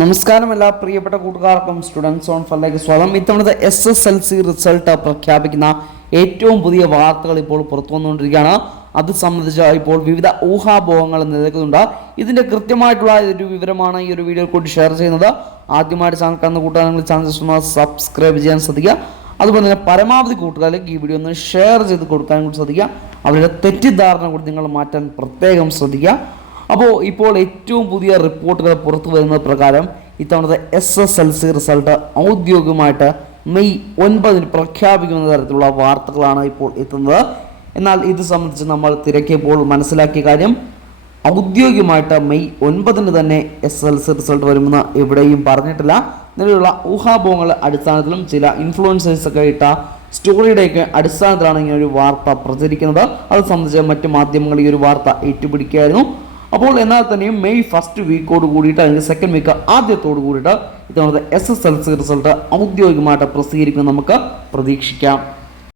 നമസ്കാരം എല്ലാ പ്രിയപ്പെട്ട കൂട്ടുകാർക്കും സ്റ്റുഡൻസ് ഓൺ ഫലിലേക്ക് സ്വാഗതം. ഇത്തവണത്തെ SSLC റിസൾട്ട് പ്രഖ്യാപിക്കുന്ന ഏറ്റവും പുതിയ വാർത്തകൾ ഇപ്പോൾ പുറത്തു വന്നുകൊണ്ടിരിക്കുകയാണ്. അത് സംബന്ധിച്ച് ഇപ്പോൾ വിവിധ ഊഹാപോഹങ്ങൾ നിലനിൽക്കുന്നുണ്ട്. ഇതിൻ്റെ കൃത്യമായിട്ടുള്ള ഒരു വിവരമാണ് ഈ ഒരു വീഡിയോയിൽ കൂടി ഷെയർ ചെയ്യുന്നത്. ആദ്യമായിട്ട് ചാനൽ കാണുന്ന കൂട്ടുകാരെങ്കിൽ ചാനൽ സബ്സ്ക്രൈബ് ചെയ്യാൻ ശ്രദ്ധിക്കുക. അതുപോലെ തന്നെ പരമാവധി കൂട്ടുകാരിലേക്ക് ഈ വീഡിയോ ഒന്ന് ഷെയർ ചെയ്ത് കൊടുക്കാനും കൂടി ശ്രദ്ധിക്കുക. അവരുടെ തെറ്റിദ്ധാരണ കൂടി നിങ്ങൾ മാറ്റാൻ പ്രത്യേകം ശ്രദ്ധിക്കുക. അപ്പോൾ ഇപ്പോൾ ഏറ്റവും പുതിയ റിപ്പോർട്ടുകൾ പുറത്തു വരുന്നത് പ്രകാരം ഇത്തവണത്തെ SSLC റിസൾട്ട് ഔദ്യോഗികമായിട്ട് മെയ് 9 പ്രഖ്യാപിക്കുന്ന തരത്തിലുള്ള വാർത്തകളാണ് ഇപ്പോൾ എത്തുന്നത്. എന്നാൽ ഇത് സംബന്ധിച്ച് നമ്മൾ തിരക്കിയപ്പോൾ മനസ്സിലാക്കിയ കാര്യം, ഔദ്യോഗികമായിട്ട് മെയ് 9 തന്നെ SSLC റിസൾട്ട് വരുമെന്ന് എവിടെയും പറഞ്ഞിട്ടില്ല. നിലവിലുള്ള ഊഹാപോഹങ്ങളുടെ അടിസ്ഥാനത്തിലും ചില ഇൻഫ്ലുവൻസേഴ്സൊക്കെ ഇട്ട സ്റ്റോറിയുടെയൊക്കെ അടിസ്ഥാനത്തിലാണ് ഇങ്ങനെ ഒരു വാർത്ത പ്രചരിക്കുന്നത്. അത് സംബന്ധിച്ച് മറ്റ് മാധ്യമങ്ങൾ ഈ ഒരു വാർത്ത ഏറ്റുപിടിക്കുകയായിരുന്നു. അപ്പോൾ എന്നാൽ തന്നെയും മെയ് 1st വീക്കോട് കൂടിയിട്ട് അല്ലെങ്കിൽ 2nd വീക്ക് ആദ്യത്തോട് കൂടിയിട്ട് ഇത്തവണത്തെ SSLC റിസൾട്ട് ഔദ്യോഗികമായിട്ട് പ്രസിദ്ധീകരിക്കുമെന്ന് നമുക്ക് പ്രതീക്ഷിക്കാം.